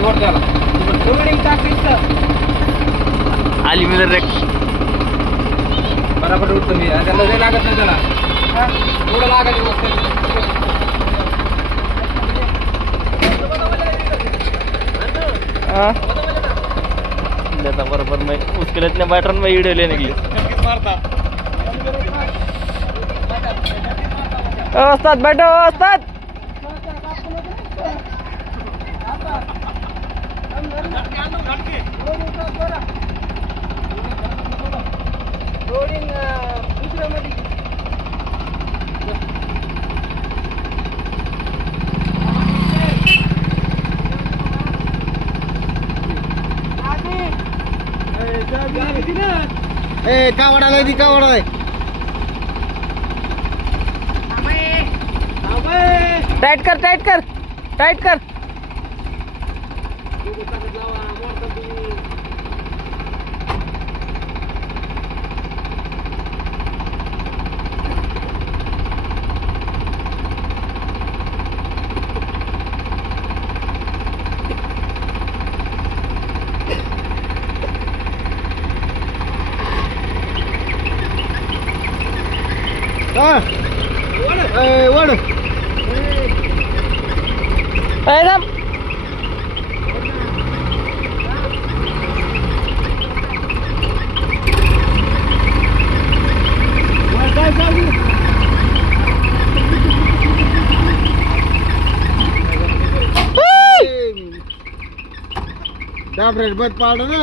वर त्याला आली मी जर बराबर उठतो मी त्याला लय लागत नाही त्याला थोडं लागायची गोष्ट बरोबर मग मुश्किलातल्या बॅटरन मग इडले निघले असतात बॅट असतात कावडाला ती कावडा टाइट कर टाइट कर टाइट कर वड एकदम डाबरेट बद पाड ना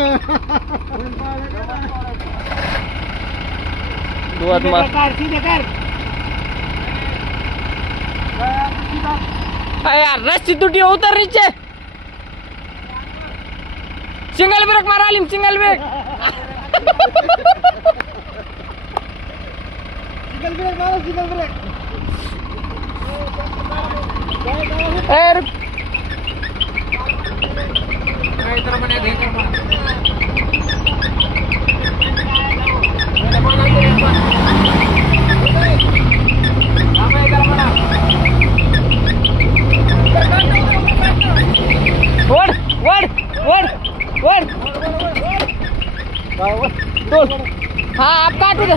दुआत मार यार रस्सी तुटी उतर नीचे सिंगल ब्रेक मार आलिम सिंगल ब्रेक वड वड वड वड हाँ आप काटू दे